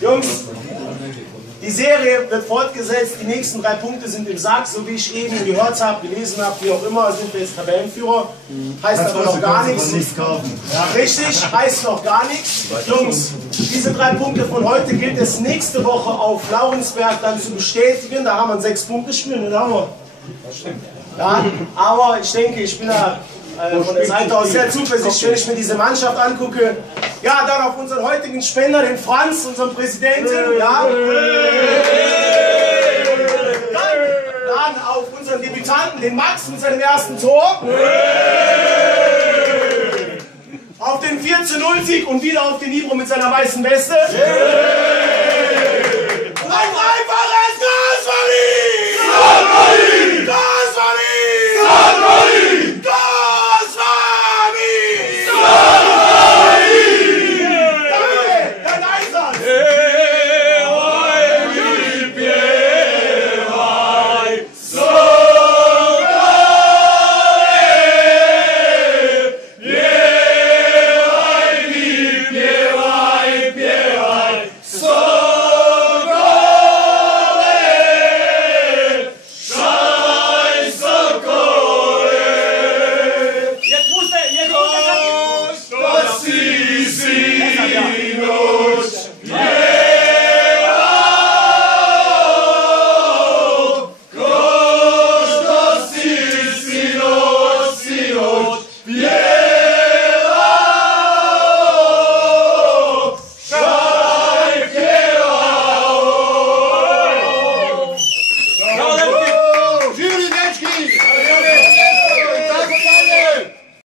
Jungs, die Serie wird fortgesetzt, die nächsten 3 Punkte sind im Sack, so wie ich eben gehört habe, gelesen habe, wie auch immer, sind wir jetzt Tabellenführer. Heißt aber noch gar nichts. Ja, richtig, heißt noch gar nichts. Jungs, diese 3 Punkte von heute gilt es nächste Woche auf Laurensberg dann zu bestätigen. Da haben wir ein 6-Punkte-Spiel, ne? Da haben wir. Das stimmt. Ja, aber ich denke, ich bin da von der Seite aus sehr zuversichtlich, wenn ich mir diese Mannschaft angucke. Ja, dann auf unseren heutigen Spender, den Franz, unseren Präsidenten. Ja. Dann auf unseren Debütanten, den Max, mit seinem ersten Tor. Auf den 4:0-Sieg und wieder auf den Ibro mit seiner weißen Weste.